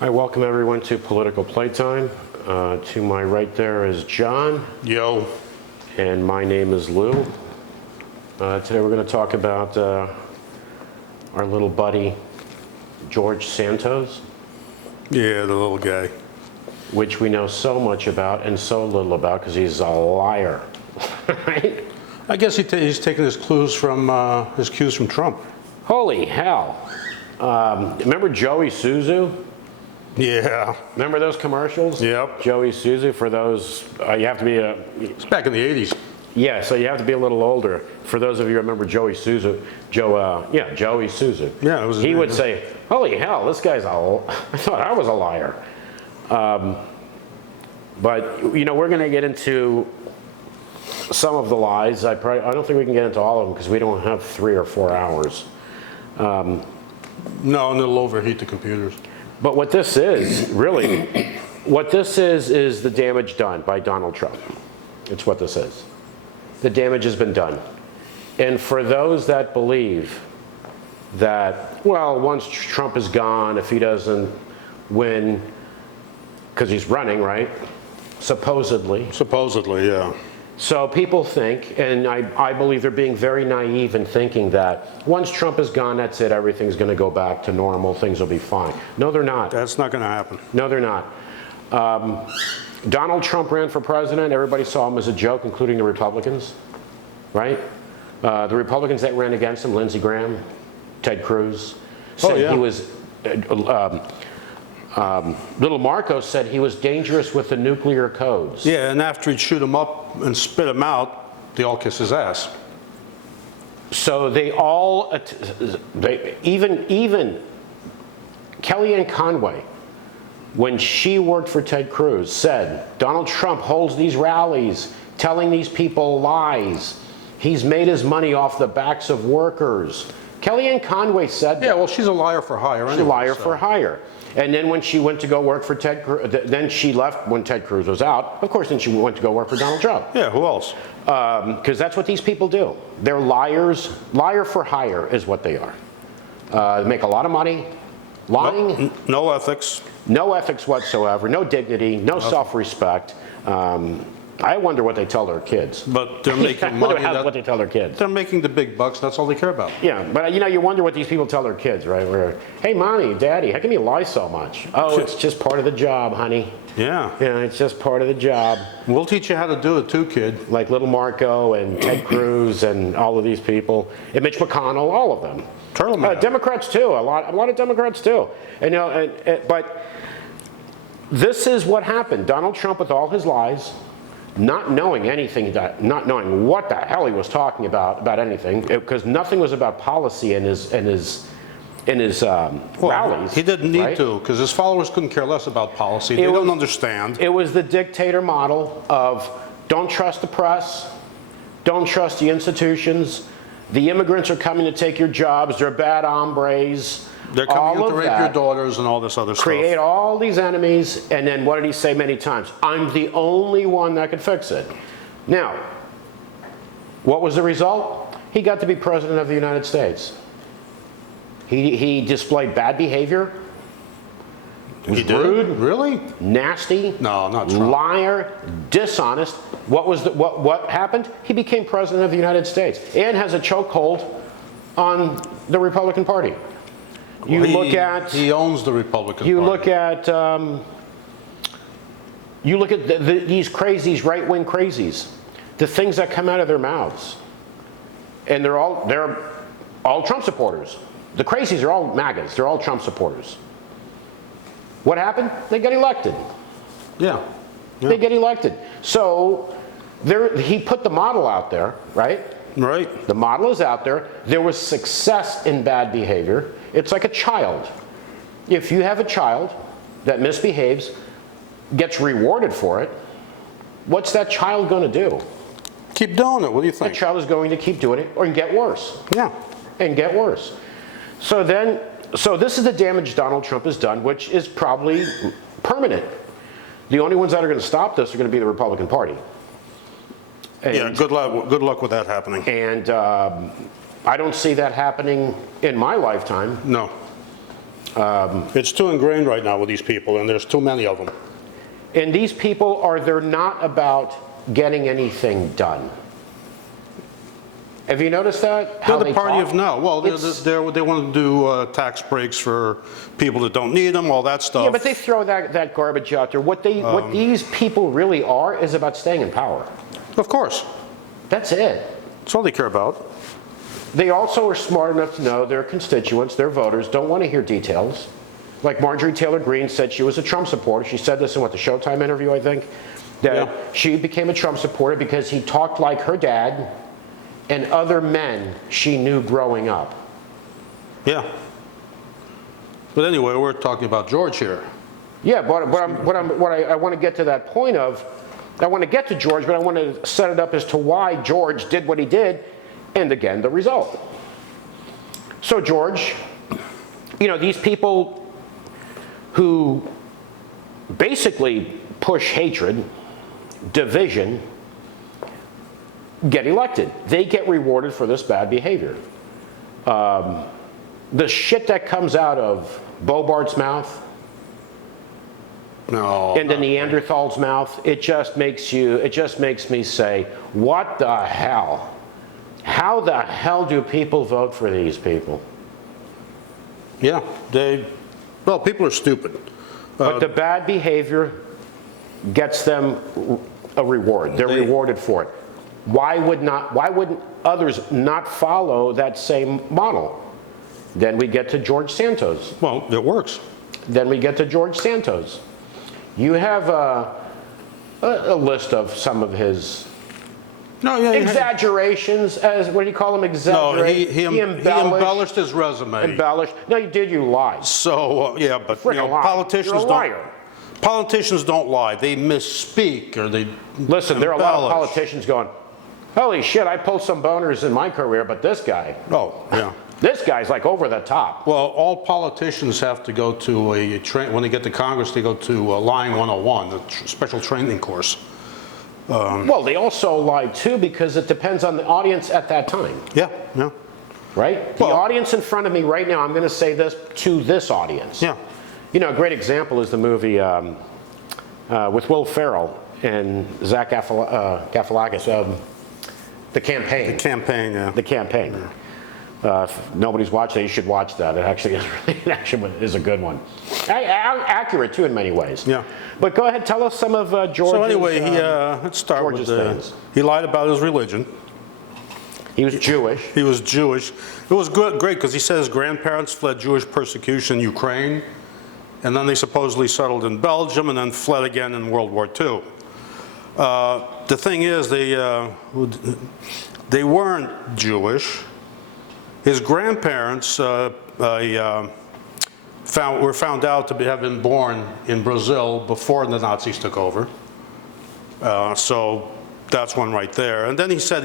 I welcome everyone to Political Playtime. To my right there is John. Yo. And my name is Lou. Today we're going to talk about our little buddy, George Santos. Yeah, the little guy. Which we know so much about and so little about because he's a liar. Right? I guess he's taking his cues from Trump. Holy hell. Remember Joey Suzu? Yeah. Remember those commercials? Yep. Joey Suzu, for those, you have to be a... It's back in the 80s. Yeah, so you have to be a little older. For those of you who remember Joey Suzu, Joey Suzu. Yeah, it was. He would say, "Holy hell, this guy's I thought I was a liar." But you know, we're going to get into some of the lies. I don't think we can get into all of them because we don't have 3 or 4 hours. No, and it'll overheat the computers. But what this is, really, what this is the damage done by Donald Trump. It's what this is. The damage has been done. And for those that believe that, well, once Trump is gone, if he doesn't win, because he's running, right? Supposedly. Supposedly, yeah. So people think, and I believe they're being very naive in thinking that once Trump is gone, that's it, everything's going to go back to normal, things will be fine. No, they're not. That's not going to happen. No, they're not. Donald Trump ran for president. Everybody saw him as a joke, including the Republicans, right? The Republicans that ran against him, Lindsey Graham, Ted Cruz, said he was... Little Marcos said he was dangerous with the nuclear codes. Yeah, and after he'd shoot him up and spit him out, they all kiss his ass. So they all, even Kellyanne Conway, when she worked for Ted Cruz, said Donald Trump holds these rallies telling these people lies. He's made his money off the backs of workers. Kellyanne Conway said that. Yeah, well, she's a liar for hire anyway. She's a liar for hire. And then when she went to go work for Ted Cruz, then she left when Ted Cruz was out. Of course, then she went to go work for Donald Trump. Yeah, who else? Because that's what these people do. They're liars. Liar for hire is what they are. They make a lot of money. Lying. No ethics. No ethics whatsoever. No dignity. No self-respect. I wonder what they tell their kids. But they're making money. What they tell their kids. They're making the big bucks. That's all they care about. Yeah, but you know, you wonder what these people tell their kids, right? Where, hey, mommy, daddy, how come you lie so much? Oh, it's just part of the job, honey. Yeah. Yeah, it's just part of the job. We'll teach you how to do it too, kid. Like little Marco and Ted Cruz and all of these people, and Mitch McConnell, all of them. Democrats too. A lot of Democrats too. And you know, but this is what happened. Donald Trump, with all his lies, not knowing anything, not knowing what the hell he was talking about anything, because nothing was about policy in his rallies. He didn't need to, because his followers couldn't care less about policy. They don't understand. It was the dictator model of don't trust the press, don't trust the institutions, the immigrants are coming to take your jobs, they're bad hombres. They're coming in to rape your daughters and all this other stuff. Create all these enemies, and then what did he say many times? I'm the only one that could fix it. Now, what was the result? He got to be president of the United States. He displayed bad behavior. He did? Rude, really? Nasty. No, not Trump. Liar, dishonest. What happened? He became president of the United States and has a chokehold on the Republican Party. He owns the Republican Party. You look at these crazies, right-wing crazies, the things that come out of their mouths, and they're all Trump supporters. The crazies are all MAGAs. They're all Trump supporters. What happened? They get elected. Yeah. They get elected. So he put the model out there, right? Right. The model is out there. There was success in bad behavior. It's like a child. If you have a child that misbehaves, gets rewarded for it, what's that child going to do? Keep doing it. What do you think? The child is going to keep doing it or get worse. Yeah. And get worse. So this is the damage Donald Trump has done, which is probably permanent. The only ones that are going to stop this are going to be the Republican Party. And, yeah, good luck with that happening. And I don't see that happening in my lifetime. No. It's too ingrained right now with these people, and there's too many of them. And these people they're not about getting anything done. Have you noticed that? They're the party of no. Well, they want to do tax breaks for people that don't need them, all that stuff. Yeah, but they throw that garbage out there. What these people really are is about staying in power. Of course. That's it. That's all they care about. They also are smart enough to know their constituents, their voters, don't want to hear details. Like Marjorie Taylor Greene said she was a Trump supporter. She said this in the Showtime interview, I think, that she became a Trump supporter because he talked like her dad and other men she knew growing up. Yeah. But anyway, we're talking about George here. Yeah, but I want to get to that point of, I want to get to George, but I want to set it up as to why George did what he did, and again, the result. So George, these people who basically push hatred, division, get elected. They get rewarded for this bad behavior. The shit that comes out of Bobart's mouth and the Neanderthal's mouth, it just makes me say, what the hell? How the hell do people vote for these people? Yeah, people are stupid. But the bad behavior gets them a reward. They're rewarded for it. Why wouldn't others not follow that same model? Then we get to George Santos. Well, it works. Then we get to George Santos. You have a list of some of his exaggerations, as what do you call them? Exaggerations. No, he embellished his resume. Embellished. No, you did. You lied. So but politicians don't lie. They misspeak or they listen. There are a lot of politicians going, holy shit! I pulled some boners in my career, but this guy. Oh yeah. This guy's like over the top. Well, all politicians have to go to when they get to Congress, they go to Lying 101, the special training course. Well, they also lie too because it depends on the audience at that time. Yeah, yeah. Right? The audience in front of me right now, I'm going to say this to this audience. Yeah. A great example is the movie with Will Ferrell and Zach Galifianakis, The Campaign. The Campaign, yeah. The Campaign. If nobody's watched it, you should watch that. It actually is a good one. Accurate too in many ways. Yeah. But go ahead, tell us some of George's. So anyway, let's start George's with things. He lied about his religion. He was Jewish. He was Jewish. It was great because he said his grandparents fled Jewish persecution in Ukraine, and then they supposedly settled in Belgium and then fled again in World War II. The thing is, they weren't Jewish. His grandparents were found out to have been born in Brazil before the Nazis took over. So that's one right there. And then he said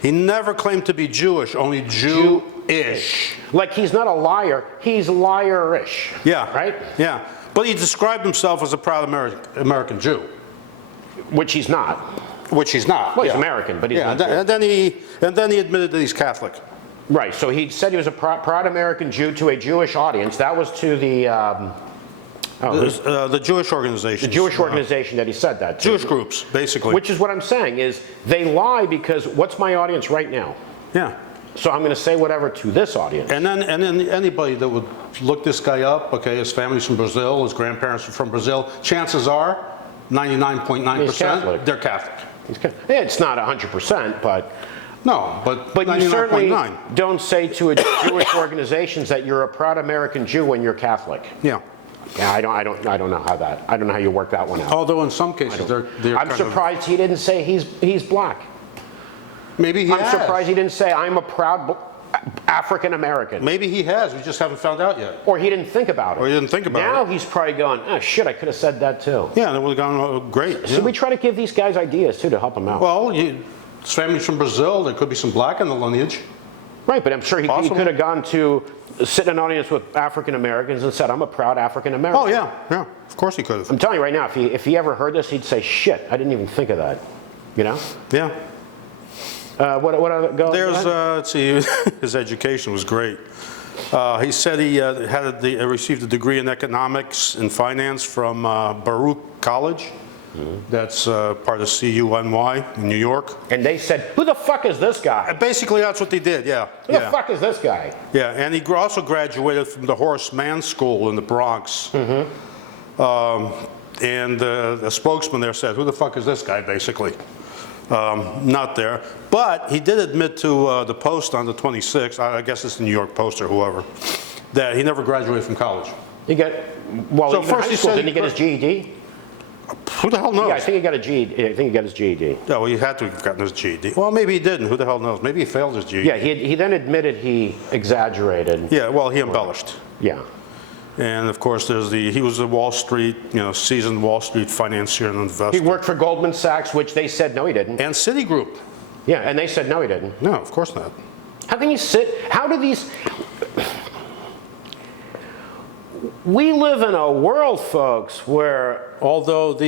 he never claimed to be Jewish, only Jewish. Like he's not a liar, he's liarish. Yeah. Right? Yeah. But he described himself as a proud American Jew. Which he's not. Which he's not. Well, he's American, but he's not. And then he admitted that he's Catholic. Right, so he said he was a proud American Jew to a Jewish audience. That was to the Jewish organization. The Jewish organization that he said that to. Jewish groups, basically. Which is what I'm saying is they lie because what's my audience right now? Yeah. So I'm going to say whatever to this audience. And then anybody that would look this guy up, okay, his family's from Brazil, his grandparents are from Brazil, chances are 99.9% they're Catholic. It's not 100%, but... No, but you certainly don't say to a Jewish organizations that you're a proud American Jew when you're Catholic. Yeah. Yeah, I don't know how you work that one out. Although in some cases they're I'm surprised he didn't say he's black. Maybe he has. I'm surprised he didn't say I'm a proud African American. Maybe he has. We just haven't found out yet. Or he didn't think about it. Or he didn't think about it. Now he's probably going, oh shit, I could have said that too. Yeah, that would have gone great. So we try to give these guys ideas too to help them out. Well, his family's from Brazil. There could be some black in the lineage. Right, but I'm sure he could have gone to sit in an audience with African Americans and said, I'm a proud African American. Oh, yeah, yeah. Of course he could have. I'm telling you right now, if he ever heard this, he'd say, shit, I didn't even think of that. You know? Yeah. What other, let's see, his education was great. He said he received a degree in economics and finance from Baruch College. That's part of CUNY in New York. And they said, who the fuck is this guy? Basically, that's what they did, yeah. Who the fuck is this guy? Yeah, and he also graduated from the Horace Mann School in the Bronx. And the spokesman there said, who the fuck is this guy, basically? Not there. But he did admit to the Post on the 26th, I guess it's the New York Post or whoever, that he never graduated from college. Well, so first he said, didn't he get his GED? Who the hell knows? Yeah, I think he got a GED. I think he got his GED. Yeah, well, he had to have gotten his GED. Well, maybe he didn't. Who the hell knows? Maybe he failed his GED. Yeah, he then admitted he exaggerated. Yeah, well, he embellished. Yeah. And of course, he was a Wall Street, seasoned Wall Street financier and investor. He worked for Goldman Sachs, which they said no, he didn't. And Citigroup. Yeah, and they said no, he didn't. No, of course not. How can you how do these... We live in a world, folks, where although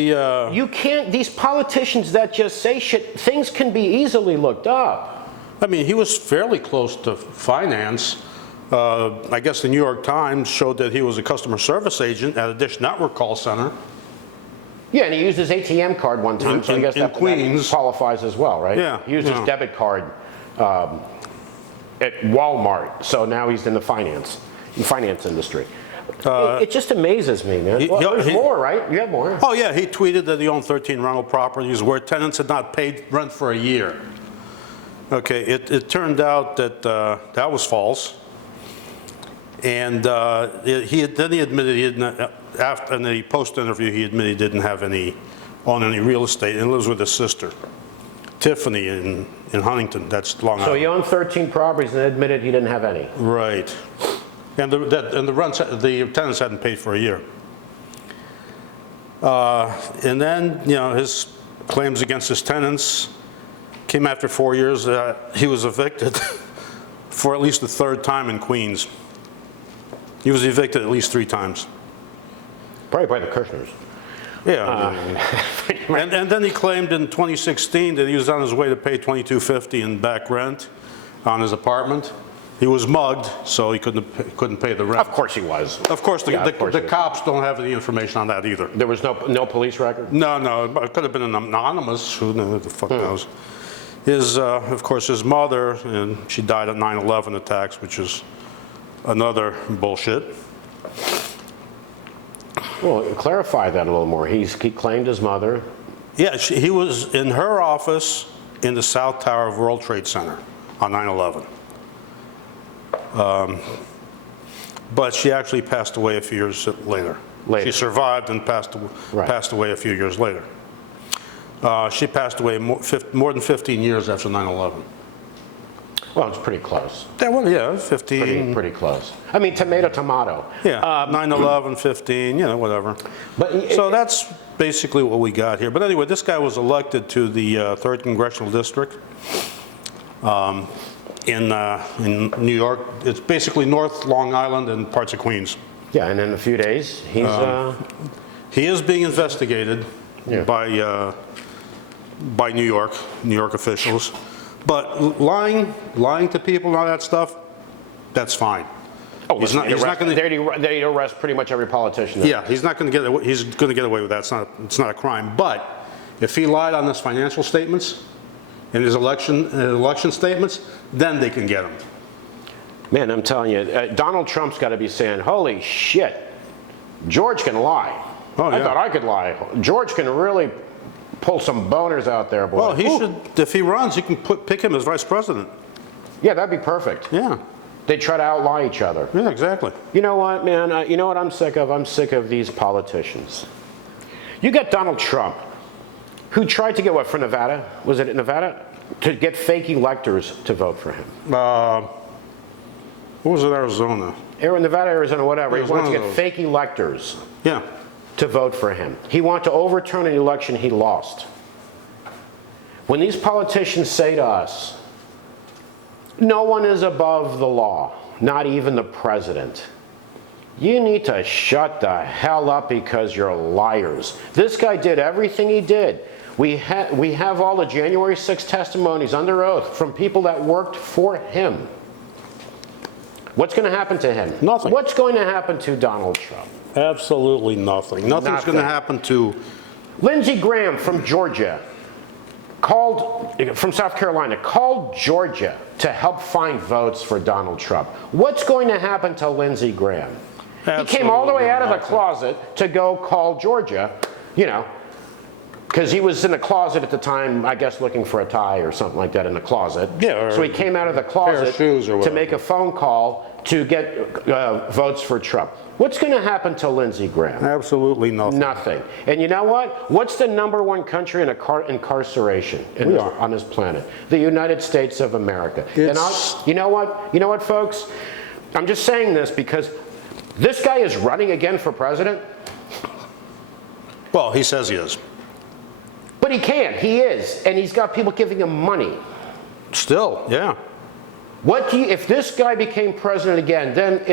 you can't, these politicians that just say shit, things can be easily looked up. I mean, he was fairly close to finance. I guess the New York Times showed that he was a customer service agent at a Dish Network call center. Yeah, and he used his ATM card one time, so I guess that qualifies as well, right? Yeah. He used his debit card at Walmart, so now he's in the finance industry. It just amazes me, man. There's more, right? You have more. Oh, yeah. He tweeted that he owned 13 rental properties where tenants had not paid rent for a year. Okay, it turned out that that was false. And then he admitted he didn't, after in the Post interview, he admitted he didn't own any real estate and lives with his sister, Tiffany, in Huntington. That's Long Island. So he owned 13 properties and admitted he didn't have any. Right. And the tenants hadn't paid for a year. And then, his claims against his tenants came after 4 years. He was evicted for at least the third time in Queens. He was evicted at least 3 times. Probably by the Kirchners. Yeah. And then he claimed in 2016 that he was on his way to pay $22.50 in back rent on his apartment. He was mugged, so he couldn't pay the rent. Of course he was. Of course, the cops don't have any information on that either. There was no police record? No, it could have been an anonymous. Who the fuck knows? Of course, his mother, and she died at 9/11 attacks, which is another bullshit. Well, clarify that a little more. He claimed his mother. Yeah, he was in her office in the South Tower of World Trade Center on 9/11. But she actually passed away a few years later. She survived and passed away a few years later. She passed away more than 15 years after 9/11. Well, it's pretty close. Yeah, 15. Pretty close. I mean, tomato. Yeah, 9/11, 15, whatever. So that's basically what we got here. But anyway, this guy was elected to the 3rd Congressional District. In New York. It's basically North Long Island and parts of Queens. Yeah, and in a few days, he is being investigated by New York officials. But lying to people and all that stuff, that's fine. Oh, he's not going to. They arrest pretty much every politician. Yeah, he's not going to get. He's going to get away with that. It's not a crime. But if he lied on his financial statements, in his election statements, then they can get him. Man, I'm telling you, Donald Trump's got to be saying, holy shit, George can lie. Oh, yeah. I thought I could lie. George can really pull some boners out there, boy. Well, he should, if he runs, you can pick him as vice president. Yeah, that'd be perfect. Yeah. They try to outlie each other. Yeah, exactly. You know what, man? You know what I'm sick of? I'm sick of these politicians. You got Donald Trump, who tried to get what, for Nevada? Was it Nevada? To get fake electors to vote for him. What was it, Arizona? Nevada, Arizona, whatever. He He wanted to get fake electors Yeah. to vote for him. He wanted to overturn an election he lost. When these politicians say to us, no one is above the law, not even the president, you need to shut the hell up because you're liars. This guy did everything he did. We have all the January 6th testimonies under oath from people that worked for him. What's going to happen to him? Nothing. What's going to happen to Donald Trump? Absolutely nothing. Nothing's going to happen to... Lindsey Graham from Georgia from South Carolina, called Georgia to help find votes for Donald Trump. What's going to happen to Lindsey Graham? He came all the way out of the closet to go call Georgia, you know, because he was in the closet at the time, I guess, looking for a tie or something like that in the closet. Yeah, so he came out of the closet to make a phone call to get votes for Trump. What's going to happen to Lindsey Graham? Absolutely nothing. Nothing. And you know what? What's the #1 country in incarceration on this planet? The United States of America. And you know what? You know what, folks? I'm just saying this because this guy is running again for president. Well, he says he is. But he can't. He is. And he's got people giving him money. Still, yeah. If this guy became president again, then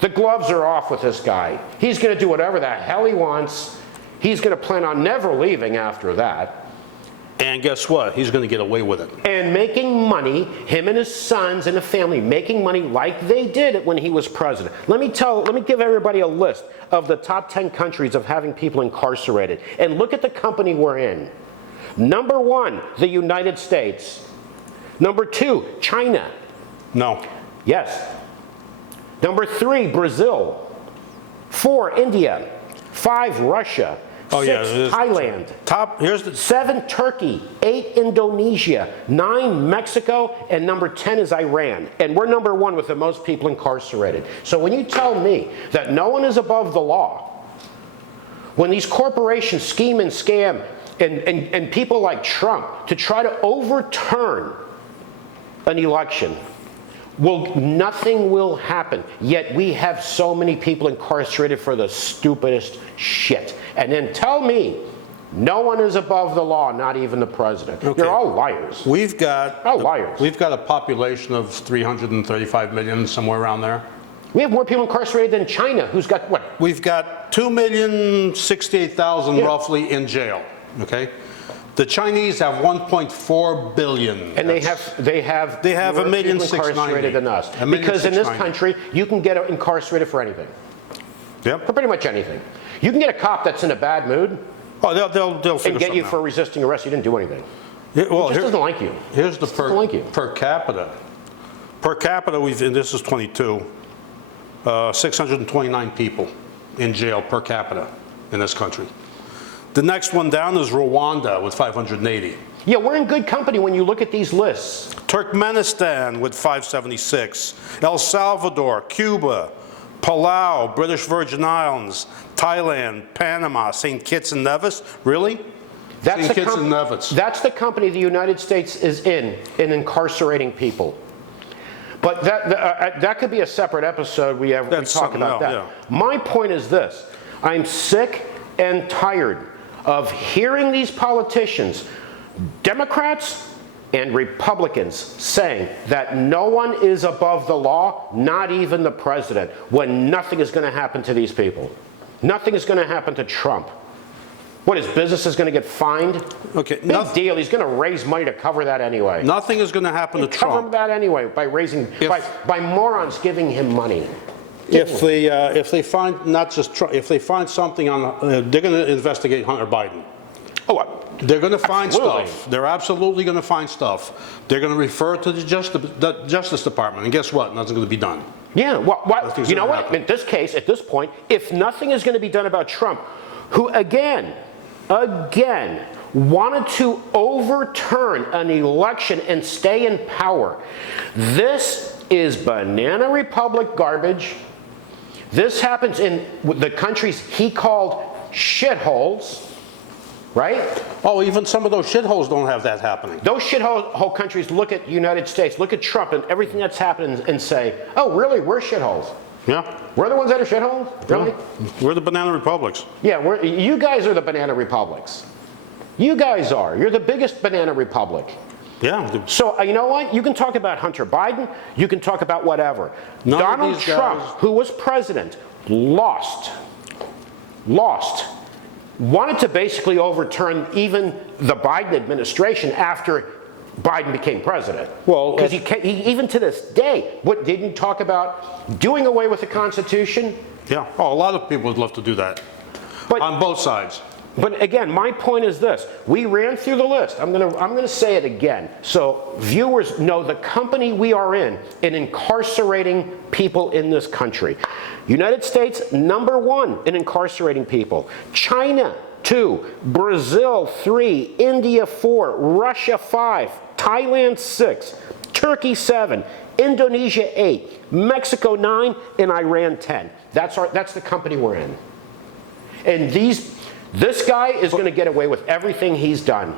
the gloves are off with this guy. He's going to do whatever the hell he wants. He's going to plan on never leaving after that. And guess what? He's going to get away with it. And making money, him and his sons and the family making money like they did it when he was president. Let me give everybody a list of the top 10 countries of having people incarcerated. And look at the company we're in. #1, the United States. #2, China. No. Yes. #3, Brazil. 4, India. 5, Russia. 6, Thailand. Here's the 7, Turkey. 8, Indonesia. 9, Mexico. And #10 is Iran. And we're #1 with the most people incarcerated. So when you tell me that no one is above the law, when these corporations scheme and scam and people like Trump to try to overturn an election, nothing will happen. Yet we have so many people incarcerated for the stupidest shit. And then tell me no one is above the law, not even the president. Okay. They're all liars. We've got liars. We've got a population of 335 million, somewhere around there. We have more people incarcerated than China, who's got what? We've got 2,068,000 roughly in jail. Okay. The Chinese have 1.4 billion. And they have 1,690,000 incarcerated than us. Because in this country, you can get incarcerated for anything. Yep. For pretty much anything. You can get a cop that's in a bad mood. Oh, they'll and get you for resisting arrest. You didn't do anything. Yeah, well, he just doesn't like you. Here's the per capita. Per capita, and this is 22. 629 people in jail per capita in this country. The next one down is Rwanda with 580. Yeah, we're in good company when you look at these lists. Turkmenistan with 576. El Salvador, Cuba, Palau, British Virgin Islands, Thailand, Panama, St. Kitts and Nevis. Really? That's the company the United States is in incarcerating people. But that could be a separate episode. We talk about that. Yeah. My point is this. I'm sick and tired of hearing these politicians, Democrats and Republicans, saying that no one is above the law, not even the president, when nothing is going to happen to these people. Nothing is going to happen to Trump. What, his business is going to get fined? Okay, big deal. He's going to raise money to cover that anyway. Nothing is going to happen to Trump. Cover that anyway by by morons giving him money. If they find not just Trump, if they find something on, they're going to investigate Hunter Biden. Oh, they're going to find stuff. They're absolutely going to find stuff. They're going to refer it to the Justice Department, and guess what? Nothing's going to be done. Yeah. You know what? In this case, at this point, if nothing is going to be done about Trump, who again wanted to overturn an election and stay in power. This is banana republic garbage. This happens in the countries he called shitholes, right? Oh, even some of those shitholes don't have that happening. Those shithole countries look at the United States, look at Trump and everything that's happening and say, oh, really, we're shitholes. Yeah. We're the ones that are shitholes? Really? Yeah. We're the banana republics. Yeah, you guys are the banana republics. You guys are. You're the biggest banana republic. Yeah. So, you know what? You can talk about Hunter Biden. You can talk about whatever. Donald Trump, who was president, lost. Wanted to basically overturn even the Biden administration after Biden became president. Well, because he even to this day, what didn't talk about doing away with the Constitution? Yeah. Oh, a lot of people would love to do that. But on both sides. But again, my point is this. We ran through the list. I'm gonna say it again. So viewers know the company we are in incarcerating people in this country. United States, #1 in incarcerating people. China, 2. Brazil, 3. India, 4. Russia, 5. Thailand, 6. Turkey, 7. Indonesia, 8. Mexico, 9. And Iran, 10. That's the company we're in. And this guy is going to get away with everything he's done.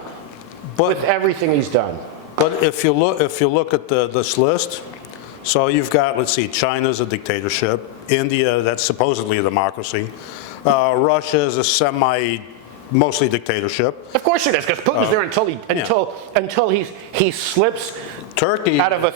With everything he's done. But if you look at this list, so you've got, let's see, China's a dictatorship, India, that's supposedly a democracy, Russia is a mostly dictatorship. Of course it is, because Putin's there until he slips Turkey out of a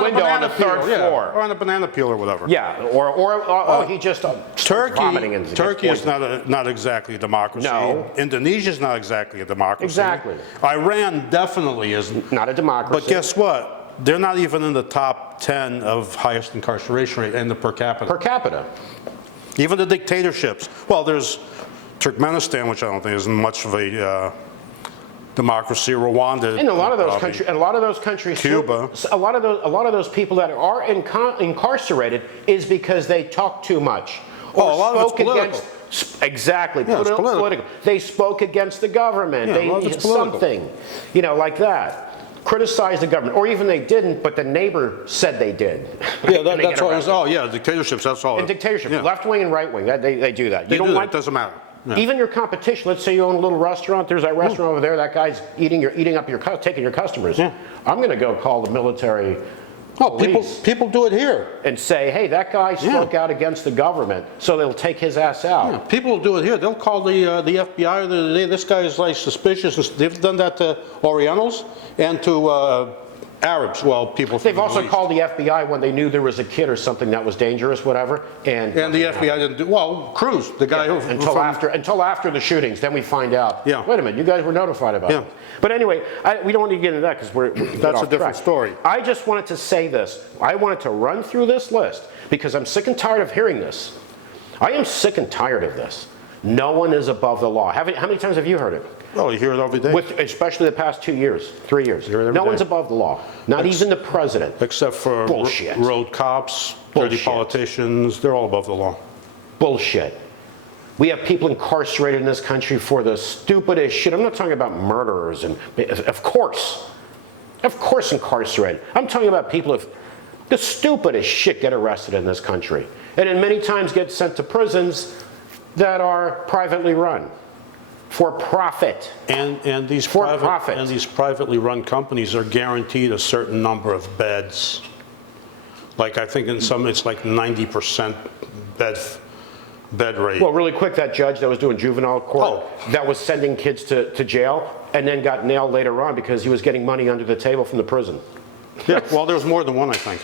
window on the third floor, or on a banana peel or whatever. Yeah, or he just starts vomiting and Turkey is not exactly a democracy. No. Indonesia is not exactly a democracy. Exactly. Iran definitely is not a democracy. But guess what? They're not even in the top 10 of highest incarceration rate in the per capita. Per capita. Even the dictatorships. Well, there's Turkmenistan, which I don't think is much of a democracy. Rwanda, and a lot of those countries, Cuba. A lot of those people that are incarcerated is because they talk too much or a lot spoke of it's against. Exactly, yeah, it's political. They spoke against the government. Yeah, something, like that. Criticize the government, or even they didn't, but the neighbor said they did. Yeah, that's all. Oh, yeah, dictatorships. That's all. And dictatorships, left wing and right wing, they do that. They do that. It doesn't matter. Yeah. Even your competition. Let's say you own a little restaurant. There's that restaurant over there. That guy's taking your customers. Yeah. I'm going to go call the military. Oh, people do it here. And say, hey, that guy spoke out against the government, so they'll take his ass out. Yeah, people will do it here. They'll call the FBI. This guy is like suspicious. They've done that to Orientals and to Arabs. Well, people. They've also called the FBI when they knew there was a kid or something that was dangerous, whatever. And the FBI didn't do. Well, Cruz, the guy who until after the shootings, then we find out. Yeah. Wait a minute, you guys were notified about it. But anyway, we don't want to get into that because that's a different story. I just wanted to say this. I wanted to run through this list because I'm sick and tired of hearing this. I am sick and tired of this. No one is above the law. How many times have you heard it? Oh, you hear it every day. Especially the past 2 years, 3 years. No one's above the law. Not even the president. Except for bullshit. Road cops, dirty politicians. They're all above the law. Bullshit. We have people incarcerated in this country for the stupidest shit. I'm not talking about murderers, and of course incarcerated. I'm talking about people of the stupidest shit get arrested in this country, and then many times get sent to prisons that are privately run. For profit. And these privately run companies are guaranteed a certain number of beds. Like I think in some it's like 90% bed rate. Well, really quick, that judge that was doing juvenile court that was sending kids to jail and then got nailed later on because he was getting money under the table from the prison. Yeah, well, there's more than one, I think.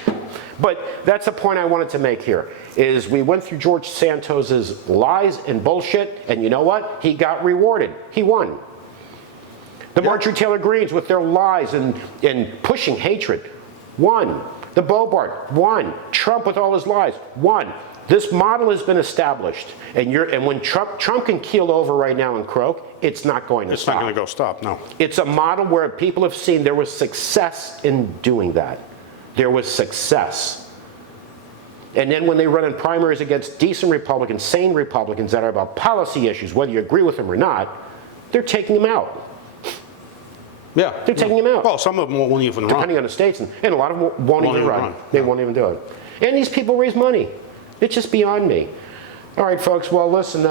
But that's the point I wanted to make here, is we went through George Santos's lies and bullshit, and you know what? He got rewarded. He won. The Marjorie Taylor Greens with their lies and pushing hatred, won. The Bobart, won. Trump with all his lies, won. This model has been established, and when Trump can keel over right now and croak, it's not going to stop. It's not going to go stop, no. It's a model where people have seen there was success in doing that. There was success. And then when they run in primaries against decent Republicans, sane Republicans that are about policy issues, whether you agree with them or not, they're taking them out. Yeah. They're taking them out. Well, some of them won't even run. Depending on the states, and a lot of them won't even run. They won't even do it. And these people raise money. It's just beyond me. All right, folks, well, listen,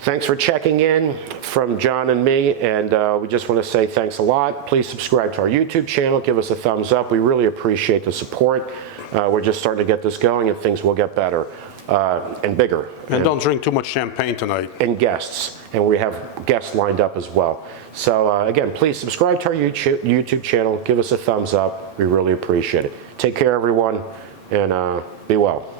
thanks for checking in from John and me, and we just want to say thanks a lot. Please subscribe to our YouTube channel. Give us a thumbs up. We really appreciate the support. We're just starting to get this going, and things will get better and bigger. And don't drink too much champagne tonight. And guests. And we have guests lined up as well. So, again, please subscribe to our YouTube channel. Give us a thumbs up. We really appreciate it. Take care, everyone, and be well.